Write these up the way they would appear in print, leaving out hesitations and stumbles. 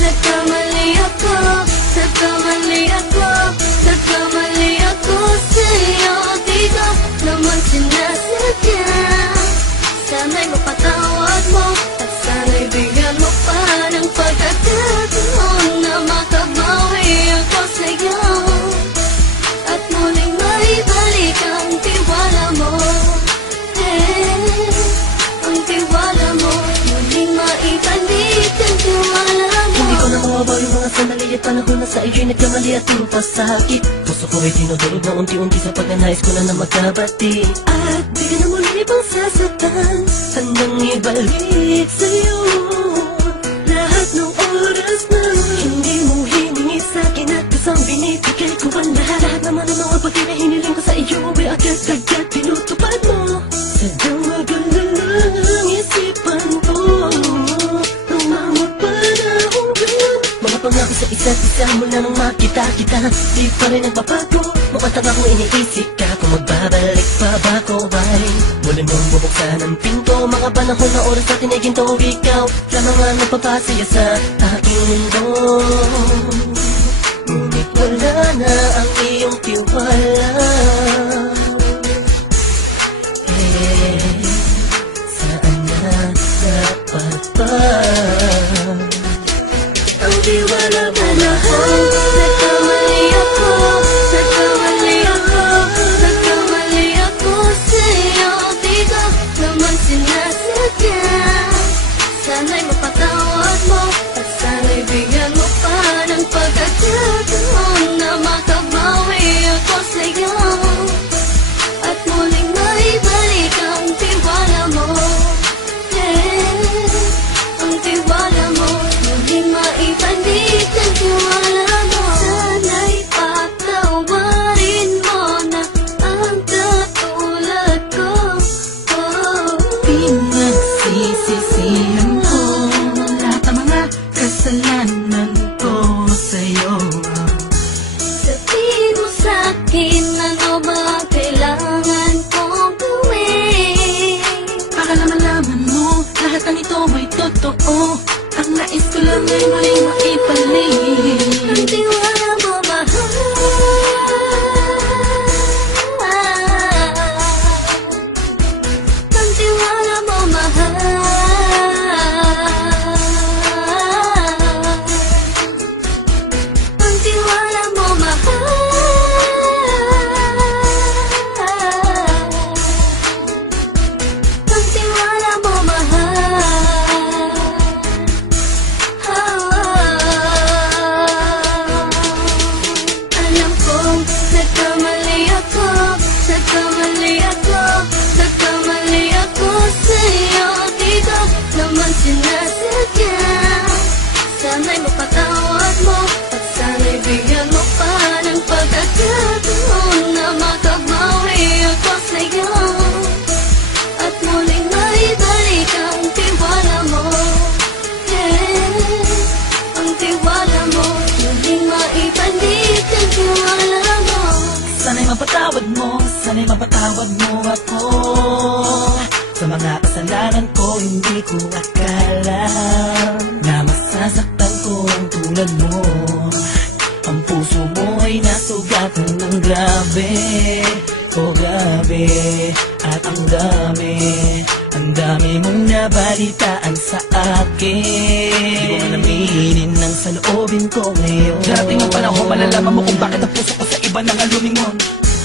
nagkamali ako, nagkamali ako, nagkamali ako sa'yo. Di ko naman sinasadya. Sana'y mapatawad mo at sana'y bigyan mo pa ng pagkakataon na makabawi ako sa'yo at muling maibalik ang tiwala mo. Ang tiwala mo, muling maibalik ang tiwala mo. Hindi ko na mawabaw yung mga sandali at panahon na sa iyo'y nagkamali at pinupasakit. Puso ko ay tinudurog na unti-unti sa pagkanais ko na magkabati. At di ka na muli ibang sasaktan, handang ibalik sa'yo lahat ng oras na hindi mo hiningi sa'kin at kusang binibigay ko ang lahat. Lahat naman ng mga bagay na hiniling ko sa iyo ay agad-agad tinutupad mo. Sadyang magalang isipan ko tumawag pa na uwi. Mga pangako sa isa't isa mula nang makita kita, di pa rin nagbabago. Mamatag akong iniisip ka kung magbabalik pa ba ko ay muli mong bubuksan ang pinto. Mga panahon na oras natin ay ginto, ikaw lamang ang nagpapasaya sa aking mundo. Ngunit wala na ang iyong tiwala. Saan na dapat ba ang tiwala mo mahal? Nagkamali ako, nagkamali ako, nagkamali ako sa'yo. Di ko naman sinasadya. Sana'y mapatawad mo at sana'y bigyan mo pa ng pagkakataon na makabawi ako sa'yo at muling maibalik ang tiwala mo. Ang tiwala mo, muling maibalik ang tiwala mo. Sana'y patawarin mo na ang katulad ko. Pinagsisisihan ko lahat ng mga kasalanan ko sa'yo. Sabihin mo sa'kin ano ba kailangan kong gawin Para malaman mo lahat ng ito ay totoo. Ang nais ko lang ay muling maibalik ang tiwala mo, mahal. Ang tiwala mo, mahal. Ang tiwala mo, mahal. Ang tiwala mo, mahal. Alam kong nagkamali ako, nagkamali ako, nagkamali ako sa'yo. Di ko naman sinasadya. Sana'y mapatawad mo at sana'y bigyan mo pa ng pagkakataon na makabawi ako sa'yo at muling maibalik ang tiwala mo. Ang tiwala mo, muling maibalik ang tiwala mo. Sana'y mapatawad mo, sana'y mapatawad mo ako sa mga kasalanan ko. Hindi ko akala na masasaktan ko ang tulad mo. Ang puso mo ay nasugatan ng grabe, oh grabe. At ang dami mong nabalitaan sa akin. Di ko man aminin ang saloobin ko ngayon. Darating ang panahon, malalaman mo kung bakit ang puso ko sa iba nang alumingon.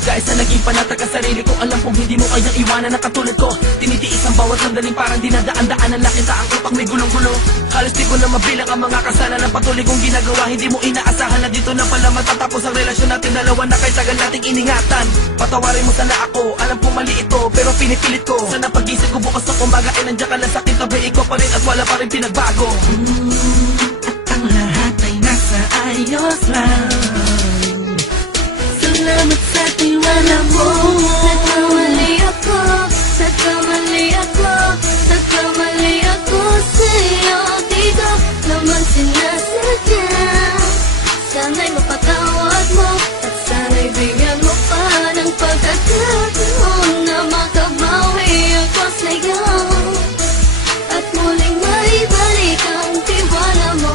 Dahil sa naging panatag ka sarili ko, alam kong hindi mo kayang iwanan na katulad ko. Tinitiis ang bawat sandaling parang dinadaan-daan ang lakita ang kapag may gulong-gulo. Halos di ko na mabilang ang mga kasalanan patuloy kong ginagawa. Hindi mo inaasahan na dito na pala matatapos ang relasyon natin dalawa na kahit tagal nating iningatan. Patawarin mo sana ako, alam kong mali ito pero pinipilit ko. Sana pag-isip ko bukas na kumaga ay nandiyan ka lang sa akin, tabi ko pa rin at wala pa rin pinagbago. At ang lahat ay nasa ayos lang. Salamat sa tiwala mo. Nagkamali ako, nagkamali ako, nagkamali ako sa'yo. Di ko naman sinasadya. Sana'y mapatawad mo at sana'y bigyan mo pa ng pagkakataon na makabawi ako sa'yo at muling maibalik ang tiwala mo.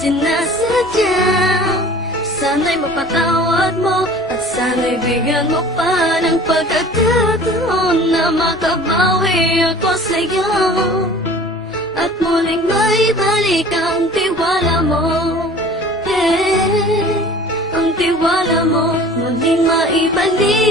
sinasadya. Sana'y mapatawad mo at sana'y bigyan mo pa ng pagkakataon na makabawi ako sa'yo at muling maibalik ang tiwala mo. Ang tiwala mo muling maibalik.